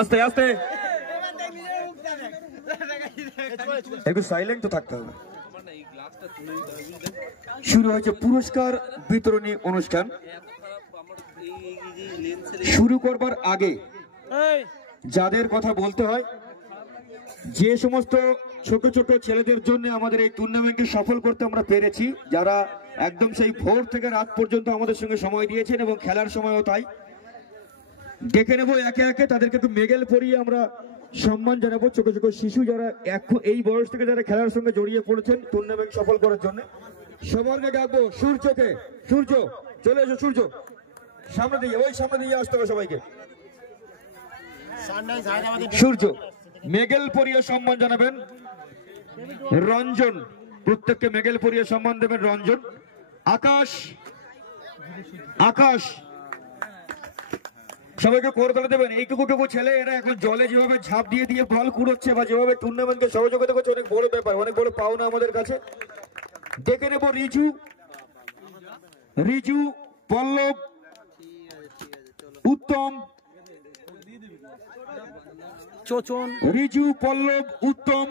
আস্তে আস্তে একটু সাইলেন্ট তো থাকতে হবে। শুরু হয়েছে পুরস্কার বিতরণী অনুষ্ঠান। শুরু করবার আগে যাদের কথা বলতে হয়, যে সমস্ত ছোট ছোট ছেলেদের জন্য আমাদের এই টুর্নামেন্টকে সফল করতে আমরা পেরেছি, যারা একদম সেই ভোর থেকে রাত পর্যন্ত আমাদের সঙ্গে সময় দিয়েছেন এবং খেলার সময়ও তাই, ডেকে নেবো একে একে। তাদেরকে একটু মেডেল পরিয়ে আমরা সম্মান জানাবো। ছোট ছোট শিশু যারা এখন এই বয়স থেকে যারা খেলার সঙ্গে জড়িয়ে পড়েছেন টুর্নামেন্ট সফল করার জন্য, সবারকে ডাকবো। সূর্যকে, সূর্য চলে এসো, সূর্য সামনে দিয়ে, ওই সামনে দিয়ে আসতে হবে সবাইকে। সূর্য মেডেল পরিয়ে সম্মান জানাবেন। রঞ্জন, প্রত্যেককে মেডেল পরিয়ে সম্মান দেবেন রঞ্জন। আকাশ, আকাশ সবাইকে করতালি দেবেন। এইটুকু ছেলে এরা এখন জলে যেভাবে ঝাঁপ দিয়ে দিয়ে বল কুড়োচ্ছে বা যেভাবে টুর্নামেন্টকে সহযোগিতা করছে, অনেক বড় ব্যাপার, অনেক বড় পাওনা আমাদের কাছে। ডেকে নেব রিজু, রিজু, পল্লব, উত্তম, রিজু, পল্লব, উত্তম,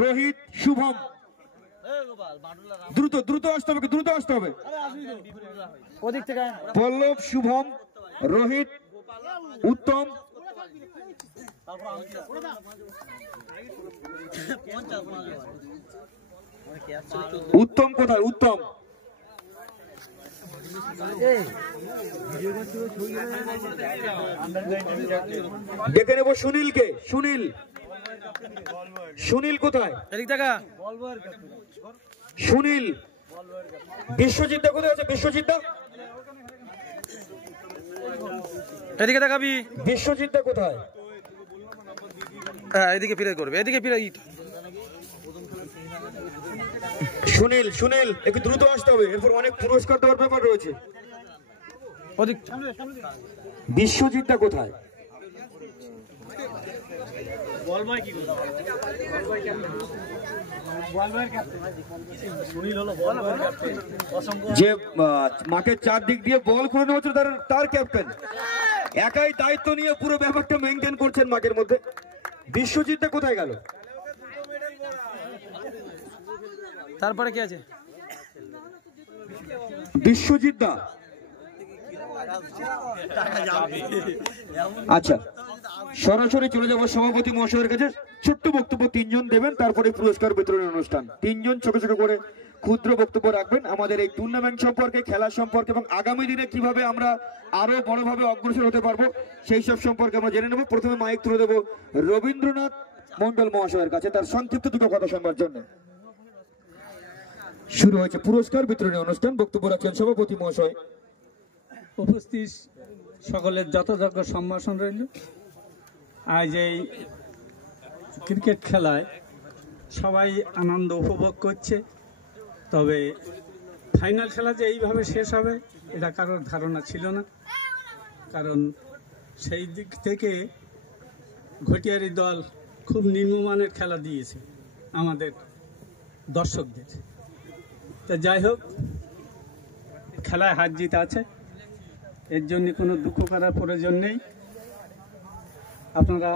রোহিত, শুভম। দ্রুত দ্রুত আসতে হবে, দ্রুত আসতে হবে। পল্লব, শুভম, রোহিত, উত্তম। উত্তম কোথায়? উত্তম ডেকে নেব সুনীলকে। সুনীল, সুনীল কোথায়? সুনীল। বিশ্বজিৎ কোথায় আছে? বিশ্বজিৎ এদিকে দেখাবি। বিশ্বজিৎ কোথায়? হ্যাঁ, এদিকে ফিরে করবে, এদিকে ফিরে। সুনীল, সুনীল একটু দ্রুত আসতে হবে, এরপর অনেক পুরস্কার দেওয়ার ব্যাপার রয়েছে। বিশ্বজিৎ কোথায়? যে মাঠের চারদিক দিয়ে বল করে নেওয়া হচ্ছে তার ক্যাপ্টেন, একাই দায়িত্ব নিয়ে পুরো ব্যাপারটা মেনটেন করছেন মাঠের মধ্যে। বিশ্বজিৎ কোথায় গেল? তারপরে কি আছে? বিশ্বজিৎ দা, আচ্ছা সরাসরি চলে যাবো সভাপতি মহাশয়ের কাছে। ছোট্ট বক্তব্য তিনজন দেবেন, তারপরে পুরস্কার বিতরণের অনুষ্ঠান। তিনজন ছোট ছোট করে ক্ষুদ্র বক্তব্য রাখবেন আমাদের এই টুর্নামেন্ট সম্পর্কে, খেলা সম্পর্কে এবং আগামী দিনে কিভাবে আমরা আরো বড়ভাবে অগ্রসর হতে পারবো সেই সব সম্পর্কে আমরা জেনে নেব। প্রথমে মাইক তুলে দেবো রবীন্দ্রনাথ মন্ডল মহাশয়ের কাছে, তার সংক্ষিপ্ত দুটো কথা শুনবার জন্য। শুরু হয়েছে পুরস্কার বিতরণী অনুষ্ঠান। বক্তব্য রাখছেন সভাপতি মহাশয়। উপস্থিত সকলের যথাযোগ্য সম্ভাষণ রইল। আজ এই ক্রিকেট খেলায় সবাই আনন্দ উপভোগ করছে, তবে ফাইনাল খেলা যে এইভাবে শেষ হবে এটা কারোর ধারণা ছিল না। কারণ সেই দিক থেকে ঘটিয়ারি দল খুব নিম্নমানের খেলা দিয়েছে আমাদের দর্শকদের। তা যাই হোক, খেলায় হার জিত আছে, এর জন্য কোনো দুঃখ করার প্রয়োজন নেই। আপনারা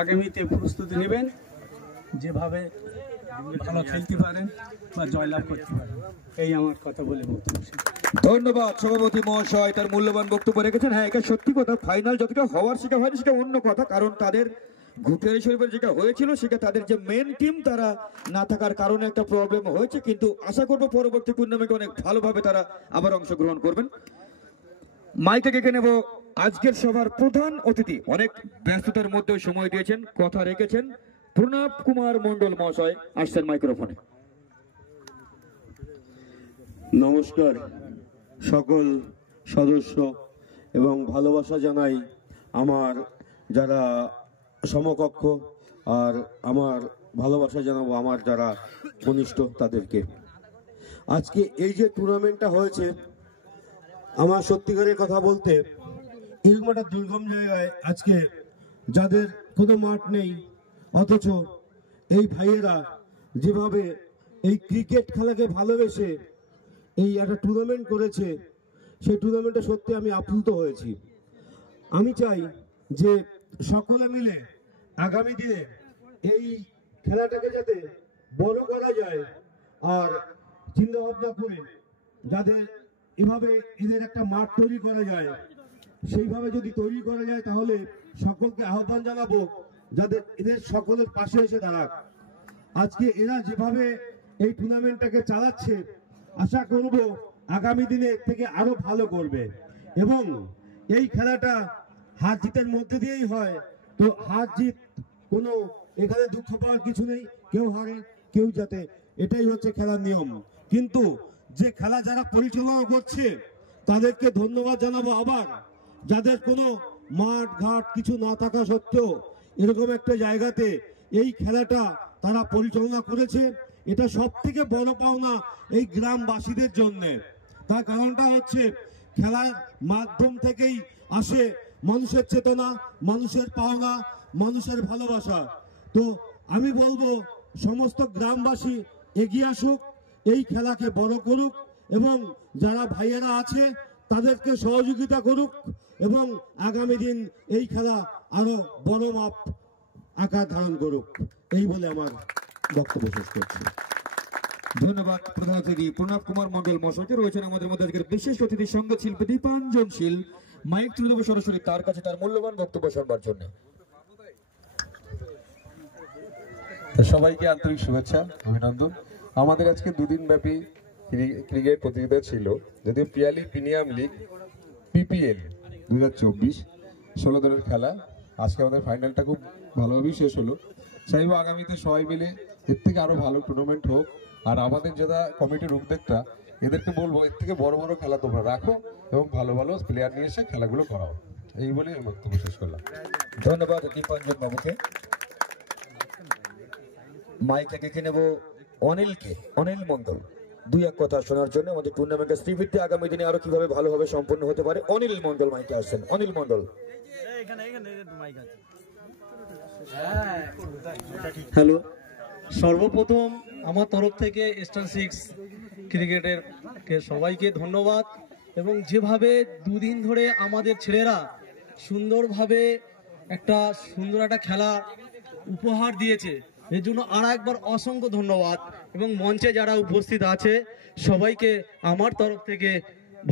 আগামীতে প্রস্তুতি নেবেন, যেভাবে ভালো খেলতে পারেন বা জয়লাভ করতে পারেন। এই আমার কথা বলে বক্তব্য। ধন্যবাদ সভাপতি মহাশয়, তার মূল্যবান বক্তব্য রেখেছেন। হ্যাঁ, এটা সত্যি কথা, ফাইনাল যতটা হওয়ার সেটা হয়নি সেটা অন্য কথা, কারণ তাদের ঘুটিয়ারি শরীফের যেটা হয়েছিল সেটা তাদের যে মেন টিম তারা না থাকার কারণে একটা প্রবলেম হয়েছে, কিন্তু আশা করবো পরবর্তী টুর্নামেন্টে অনেক ভালোভাবে তারা আবার অংশগ্রহণ করবেন। মাইকে ডেকে নেব আজকের সভার প্রধান অতিথি, অনেক ব্যস্ততার মধ্যে সময় দিয়েছেন, কথা রেখেছেন। প্রণব কুমার মন্ডল মহাশয় আসছেন মাইক্রোফোনে। নমস্কার সকল সদস্য এবং ভালোবাসা জানাই আমার যারা সমকক্ষ, আর আমার ভালোবাসা জানাবো আমার যারা কনিষ্ঠ তাদেরকে। আজকে এই যে টুর্নামেন্টটা হয়েছে, আমার সত্যিকারের কথা বলতে এরকম একটা দুর্গম জায়গায় আজকে যাদের কোনো মাঠ নেই, অথচ এই ভাইয়েরা যেভাবে এই ক্রিকেট খেলাকে ভালোবেসে এই একটা টুর্নামেন্ট করেছে, সেই টুর্নামেন্টে সত্যি আমি আপ্লুত হয়েছি। আমি চাই যে সকলে মিলে আগামী দিনে এই খেলাটাকে যাতে বড় করা যায়, আর চিন্তা ভাবনা করে যাতে এভাবে এদের একটা মাঠ তৈরি করা যায়, সেইভাবে যদি তৈরি করা যায় তাহলে সকলকে আহ্বান জানাবো যাতে এদের সকলের পাশে এসে দাঁড়াক। আজকে এরা যেভাবে এই টুর্নামেন্টটাকে চালাচ্ছে, আশা করব আগামী দিনে এর থেকে আরো ভালো করবে। এবং এই খেলাটা হার জিতের মধ্যে দিয়েই হয়, তো হার জিত কোনো এখানে দুঃখ পাওয়ার কিছু নেই, কেউ হারে কেউ যাতে, এটাই হচ্ছে খেলার নিয়ম। কিন্তু যে খেলা যারা পরিচালনা করছে তাদেরকে ধন্যবাদ জানাবো। আবার যাদের কোনো মাঠ ঘাট কিছু না থাকা সত্ত্বেও এরকম একটা জায়গাতে এই খেলাটা তারা পরিচালনা করেছে, এটা সব থেকে বড় পাওনা এই গ্রামবাসীদের জন্য। তার কারণটা হচ্ছে খেলার মাধ্যম থেকেই আসে মানুষের চেতনা, মানুষের পাওনা, মানুষের ভালোবাসা। তো আমি বলবো সমস্ত গ্রামবাসী এগিয়ে আসুক, এই খেলাকে বড় করুক এবং যারা ভাইয়েরা আছে তাদেরকে সহযোগিতা করুক এবং আগামী দিন এই খেলা আরো বড় মাপ আকার ধারণ করুক, এই বলে আমার বক্তব্য শেষ করছি। ধন্যবাদ প্রধান অতিথি প্রণব কুমার মন্ডল মহাশয়কে। রয়েছেন আমাদের মধ্যে আজকের বিশেষ অতিথি সঙ্গীত শিল্পী দীপাঞ্জন শীল। মাইক তুলে দেবো সরাসরি তার কাছে তার মূল্যবান বক্তব্য শুনবার জন্য। সবাইকে আন্তরিক শুভেচ্ছা, অভিনন্দন। আমাদের আজকে দুদিন ব্যাপী ক্রিকেট প্রতিযোগিতা ছিল, যদিও পিয়ালি প্রিমিয়াম লিগ PPL 2024 16 দলের খেলা। আজকে আমাদের ফাইনালটা খুব ভালোভাবেই শেষ হলো। চাইবো আগামীতে সবাই মিলে এর থেকে আরো ভালো টুর্নামেন্ট হোক। আর আমাদের যারা কমিটির উদ্যোক্তা, এদেরকে বলবো এর থেকে বড় বড় খেলা তোমরা রাখো এবং ভালো ভালো প্লেয়ার নিয়ে এসে খেলাগুলো করাও, এই বলে আমি বক্তব্য শেষ করলাম। ধন্যবাদ দীপাঞ্জন বাবুকে। মাইকে ডেকে নেব অনিলকে, অনিল মন্ডল, দুই এক কথা শোনার জন্য আমাদের টুর্নামেন্টের শ্রীবৃদ্ধি আগামী দিনে আরো কিভাবে ভালোভাবে সম্পন্ন হতে পারে। অনিল মন্ডল মাইকে আসছেন। অনিল মন্ডল। হ্যালো, সর্বপ্রথম আমার তরফ থেকে স্টার 6 ক্রিকেটের সবাইকে ধন্যবাদ। এবং যেভাবে দুদিন ধরে আমাদের ছেলেরা সুন্দরভাবে সুন্দর একটা খেলা উপহার দিয়েছে, এর জন্য আর একবার অসংখ্য ধন্যবাদ। এবং মঞ্চে যারা উপস্থিত আছে সবাইকে আমার তরফ থেকে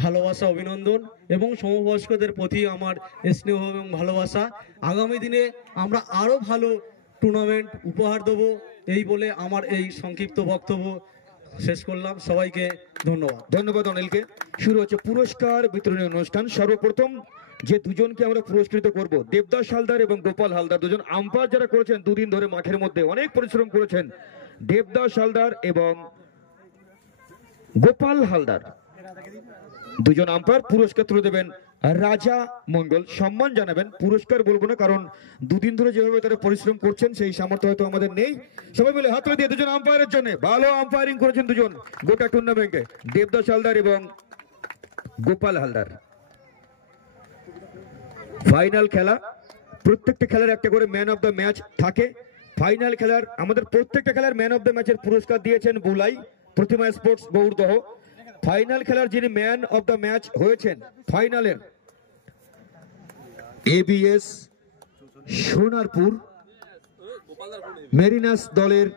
ভালোবাসা, অভিনন্দন এবং সমবয়স্কদের প্রতি আমার স্নেহ এবং ভালোবাসা। আগামী দিনে আমরা আরো ভালো টুর্নামেন্ট উপহার দেবো, এই বলে আমার এই সংক্ষিপ্ত বক্তব্য শেষ করলাম। সবাইকে ধন্যবাদ। ধন্যবাদ অনিলকে। শুরু হচ্ছে পুরস্কার বিতরণী অনুষ্ঠান। সর্বপ্রথম যে দুজনকে আমরা পুরস্কৃত করব, দেবদাস হালদার এবং গোপাল হালদার, দুজন আম্পায়ার যারা করেছেন দুদিন ধরে মাঠের মধ্যে অনেক পরিশ্রম করেছেন। দেবদাস হালদার এবং গোপাল হালদার দুজন আম্পায়ার পুরস্কার তুলে দেবেন রাজা মঙ্গল। সম্মান জানাবেন, পুরস্কার বলবো না কারণ দুদিন ধরে যেভাবে তারা পরিশ্রম করছেন সেই সামর্থ্য হয়তো আমাদের নেই। সবাই মিলে হাত দিয়ে দুজন আম্পায়ারের জন্য, ভালো আম্পায়ারিং করেছেন দুজন গোটা টুর্নামেন্টে, দেবদাস হালদার এবং গোপাল হালদার। ফাইনাল খেলা, প্রত্যেকটা খেলার একটা করে ম্যান অফ দ্য ম্যাচ থাকে। ফাইনাল খেলার আমাদের প্রত্যেকটা খেলার ম্যান অফ দ্য ম্যাচের পুরস্কার দিয়েছেন বুলাই, প্রতিমা স্পোর্টস গৌরদহ। ফাইনাল খেলার যিনি ম্যান অফ দ্য ম্যাচ হয়েছেন ফাইনালের ABS সোনারপুর মেরিনাস দলের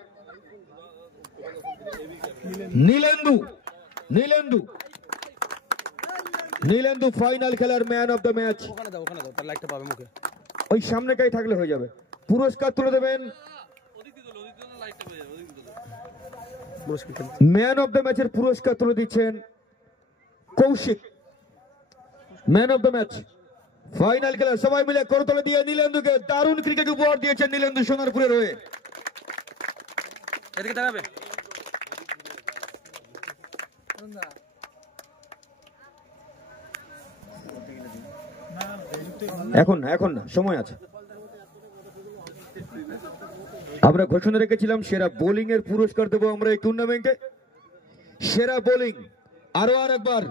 নীলেন্দু ফাইনাল খেলার ম্যান অফ দ্য ম্যাচ। ওই সামনেটাই থাকলে হয়ে যাবে। পুরস্কার তুলে দেবেন ম্যান অফ দ্য ম্যাচের পুরস্কার তুলে দিচ্ছেন Kaushik. Man of the match final খেলা সবাই মিলে করতলে দিয়ে নীলেন্দুকে দারুণ ক্রিকেট উপহার দিয়েছেন নীলেন্দু সোনারপুরের হয়ে। এদিকে তাকাবে। এখন না, সময় আছে। আমরা ঘোষণা রেখেছিলাম সেরা বোলিং এর পুরস্কার দেবো আমরা এই টুর্নামেন্টে। সেরা বোলিং আরো আরেকবার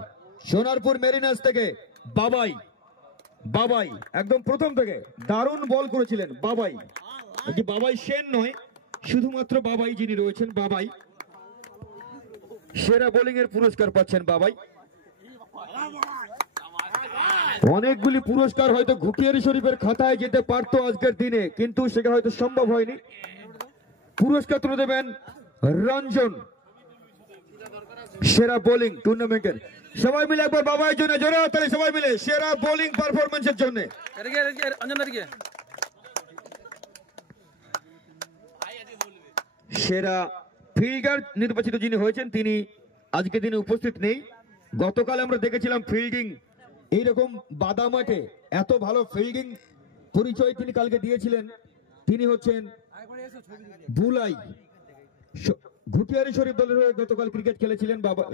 সোনারপুর মেরিনাস থেকে বাবাই একদম প্রথম থেকে দারুণ বল করেছিলেন বাবাই সেন নয়, শুধুমাত্র বাবাই যিনি রয়েছেন বাবাই। সেরা বোলিং এর পুরস্কার পাচ্ছেন বাবাই। অনেকগুলি পুরস্কার হয়তো ঘুটিয়ারি শরীফের খাতায় যেতে পারতো আজকের দিনে, কিন্তু সেটা হয়তো সম্ভব হয়নি। পুরস্কার তুলে দেবেন রঞ্জন, সেরা বোলিং টুর্নামেন্টের। সবাই মিলে একবার বাবার জন্য জোরে হাততালি, সবাই মিলে সেরা বোলিং পারফরম্যান্সের জন্য। সেরা ফিল্ডার নির্বাচিত যিনি হয়েছেন তিনি আজকে দিনে উপস্থিত নেই। গতকাল আমরা দেখেছিলাম ফিল্ডিং এইরকম বাদা মাঠে এত ভালো ফিল্ডিং পরিচয় তিনি কালকে দিয়েছিলেন। তিনি হচ্ছেন বুলাই, ঘুটিয়ারি শরীফ দলের হয়ে গতকাল ক্রিকেট খেলেছিলেন বাবা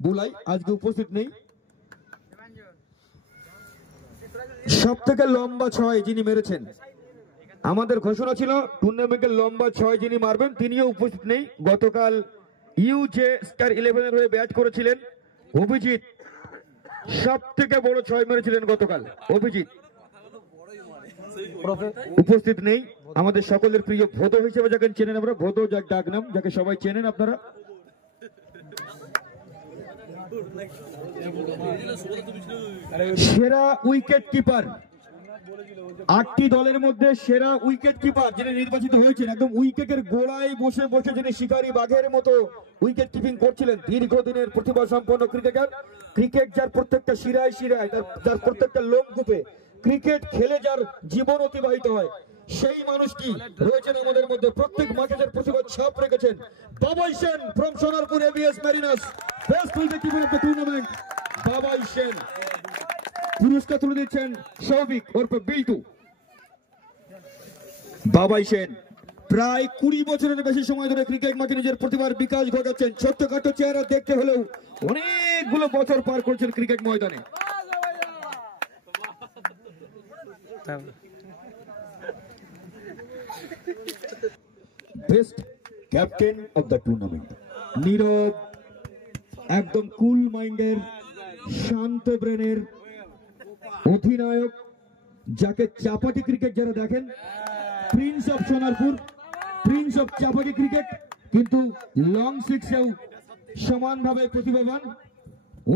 বুলাই, আজকে উপস্থিত নেই। সব থেকে লম্বা ছয় যিনি মেরেছেন, আমাদের ঘোষণা ছিল টুর্নামেন্টের লম্বা ছয় যিনি মারবেন তিনিও উপস্থিত নেই। গতকাল ইউজে স্টার 11 হয়ে ব্যাট করেছিলেন অভিজিৎ, সব থেকে বড় ছয় মেরেছিলেন গতকাল অভিজিৎ, উপস্থিত নেই। আমাদের সকলের প্রিয় ভোদো হিসেবে যাকে চেনেন আমরা, ভোদো যাক ডাক নাম, যাকে সবাই চেনেন আপনারা। সেরা উইকেট কিপার, 8টি দলের মধ্যে সেরা উইকেট কিপার যিনি নির্বাচিত হয়েছেন, একদম উইকেটের গোড়ায় বসে বসে যিনি শিকারী বাঘের মতো উইকেট কিপিং করছিলেন, দীর্ঘদিনের প্রতিভা সম্পন্ন ক্রিকেটার। ক্রিকেট যার প্রত্যেকটা শিরায় শিরায়, যার প্রত্যেকটা লোমকূপে ক্রিকেট খেলে যার জীবন অতিবাহিত হয়, সেই মানুষটি রয়েছেন আমাদের মধ্যে। প্রত্যেক মাঠে যার প্রতিভা ছাপ রেখেছেন, Babai Sen from Sonarpur ABS Mariners, best wicketkeeper of the tournament Babai Sen. পুরস্কার তুলে দিচ্ছেন সৌভিক ওরফে বিল্টু। বাবাই সেন প্রায় 20 বছরের বেশি সময় ধরে ক্রিকেট মাঠে নিজের প্রতিভার বিকাশ ঘটাচ্ছেন। ছোট্টখাটো চেহারা দেখতে হলেও অনেকগুলো বছর পার করছেন ক্রিকেট ময়দানে। Best captain of the tournament, Nirab, একদম কুল মাইন্ডের, শান্ত ব্রেনের অধিনায়ক, যাকে চাপাটি ক্রিকেট যারা দেখেন, prince of Sonarpur, prince of চাপাটি ক্রিকেট, কিন্তু লং সিক্সেও সমানভাবে প্রতিভাবান।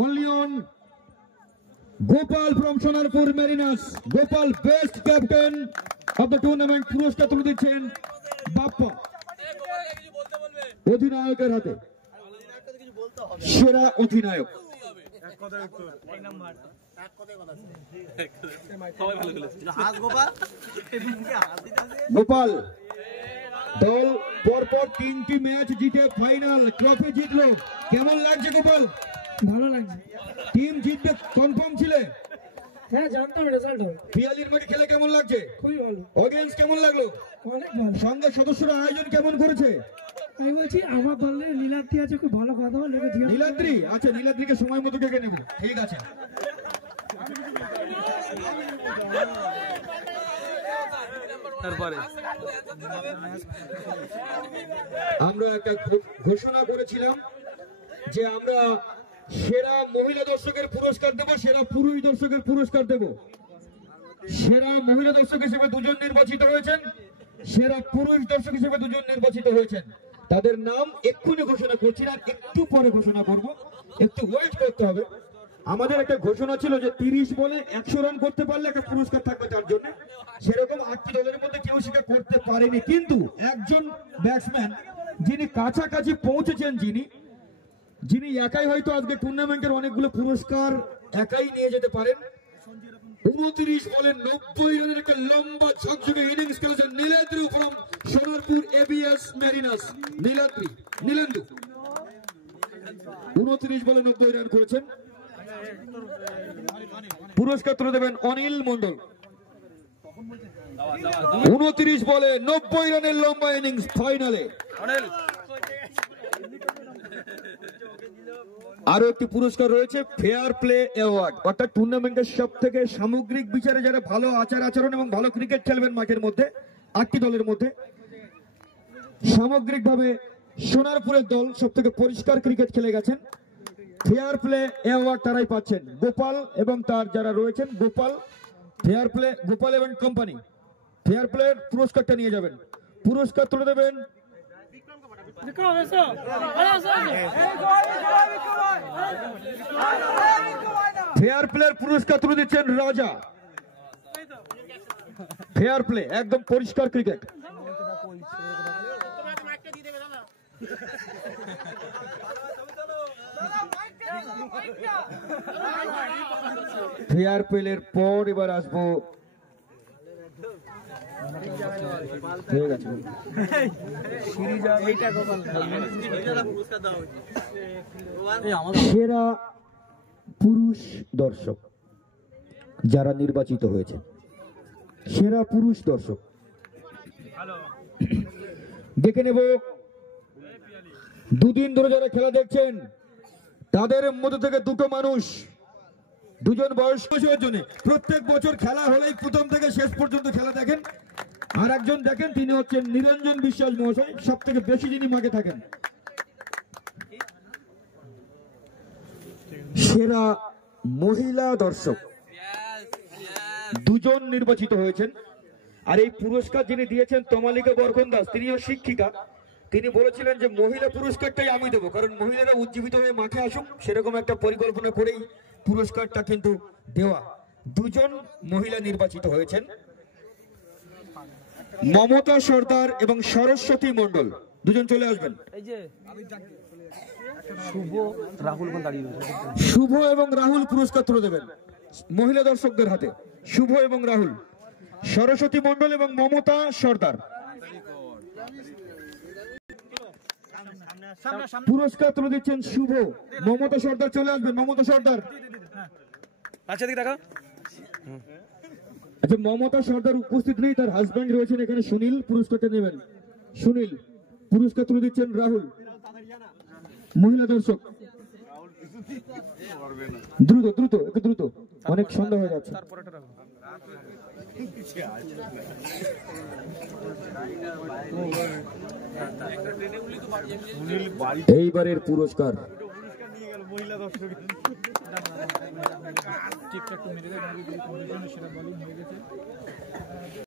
Only on Gopal from Sonarpur Mariners, Gopal best captain of the tournament. পুরস্কার তুলে দিচ্ছেন বাপ্পা অধিনায়কের হাতে, সেরা অধিনায়ক। গোপাল দল পরপর 3টি ম্যাচ জিতে ফাইনাল ট্রফি জিতলো, কেমন লাগছে গোপাল? ভালো লাগছে। টিম জিতবে কনফার্ম ছিলে? হ্যাঁ, জানতাম রেজাল্ট হবে। পিয়ালির মাঠে খেলে কেমন লাগছে? খুবই ভালো। অডিয়েন্স কেমন লাগলো? অনেক ভালো। সঙ্গে সদস্যরা আয়োজন কেমন করেছে? আমি বলছি আমার দলে নীলাদ্রি আছে, খুব ভালো কথা বলে। নীলাদ্রি, আচ্ছা নীলাদ্রিকে সময় মতো ডেকে নেব, ঠিক আছে। তারপরে আমরা একটা ঘোষণা করেছিলাম যে আমরা সেরা মহিলা দর্শকের পুরস্কার দেব, সেরা পুরুষ দর্শকের পুরস্কার দেব। সেরা মহিলা দর্শক হিসেবে 2 জন নির্বাচিত হয়েছেন, সেরা পুরুষ দর্শক হিসেবে 2 জন নির্বাচিত হয়েছেন। তাদের নাম এক্ষুনি ঘোষণা করছি না, একটু পরে ঘোষণা করব, একটু ওয়েট করতে হবে। আমাদের একটা ঘোষণা ছিল যে 30 বলে 100 রান করতে পারলে একটা পুরস্কার থাকবে তার জন্য। সেরকম 8টি দলের মধ্যে কেউ সেটা করতে পারেনি, কিন্তু একজন ব্যাটসম্যান যিনি কাছাকাছি পৌঁছেছেন, যিনি একাই হয়তো আজকে টুর্নামেন্টের অনেকগুলো পুরস্কার একাই নিয়ে যেতে পারেন। 29 বলে 90 রানের একটা লম্বা ঝকঝকে ইনিংস খেলেছেন নীলেন্দ্র ফ্রম সোনারপুর এবিএস মেরিনাস। নীলেন্দ্র 29 বলে 90 রান করেছেন। পুরস্কার তুলে দেবেন অনিল মন্ডল। 29 বলে 90 রানের লম্বা ইনিংস ফাইনালে। আরো একটি পুরস্কার রয়েছে ফেয়ার প্লে অ্যাওয়ার্ড, অর্থাৎ টুর্নামেন্টের সব থেকে সামগ্রিক বিচারে যারা ভালো আচার আচরণ এবং ভালো ক্রিকেট খেলবেন মাঠের মধ্যে, 8টি দলের মধ্যে সামগ্রিকভাবে সোনারপুরের দল সব থেকে পরিষ্কার ক্রিকেট খেলে গেছেন। ফেয়ার প্লে অ্যাওয়ার্ড তারাই পাচ্ছেন, গোপাল এবং তার যারা রয়েছেন, গোপাল এবং কোম্পানি ফেয়ার প্লে পুরস্কারটা নিয়ে যাবেন। পুরস্কার তুলে দেবেন ফেয়ার প্লের পুরস্কার তুলে দিচ্ছেন রাজা। ফেয়ার প্লে, একদম পরিষ্কার ক্রিকেট। ফেয়ার প্লের পর এবার আসবো, হয়ে গেছে। সেরা পুরুষ দর্শক যারা নির্বাচিত হয়েছে, সেরা পুরুষ দর্শক দেখে নেব। দুদিন ধরে যারা খেলা দেখছেন তাদের মধ্যে থেকে দুটো মানুষ, দুজন বয়স্ক জন্য প্রত্যেক বছর খেলা হলেই প্রথম থেকে শেষ পর্যন্ত খেলা দেখেন, আর একজন দেখেন তিনি হচ্ছেন নিরঞ্জন বিশ্বাস মহাশয়, সব থেকে বেশি যিনি মাঠে থাকেন। সেরা মহিলা দর্শক দুজন নির্বাচিত হয়েছেন। আর এই পুরস্কার যিনি দিয়েছেন তমালিকা বরকন দাস, তিনিও শিক্ষিকা। তিনি বলেছিলেন যে মহিলা পুরস্কারটাই আমি দেবো, কারণ মহিলারা উজ্জীবিত হয়ে মাঠে আসুক, সেরকম একটা পরিকল্পনা করেই পুরস্কারটা কিন্তু দেওয়া। দুজন মহিলা নির্বাচিত হয়েছেন, মমতা সর্দার এবং সরস্বতী মণ্ডল, দুজন চলে আসবেন। শুভ এবং রাহুল পুরস্কার তুলে দেবেন মহিলা দর্শকদের হাতে। শুভ এবং রাহুল, সরস্বতী মণ্ডল এবং মমতা সর্দার পুরস্কার তুলে দিচ্ছেন শুভ। মমতা সর্দার চলে আসবেন। মমতা সর্দার, আচ্ছা মমতা সর্দার উপস্থিত নেই, তার হাজব্যান্ড রয়েছেন এখানে সুনীল, পুরস্কারটা নেবেন। সুনীল পুরস্কার তুলে দিচ্ছেন রাহুল। মহিলা দর্শক দ্রুত দ্রুত, একটু দ্রুত, অনেক সন্দেহ হয়ে যাচ্ছে। এইবারের পুরস্কার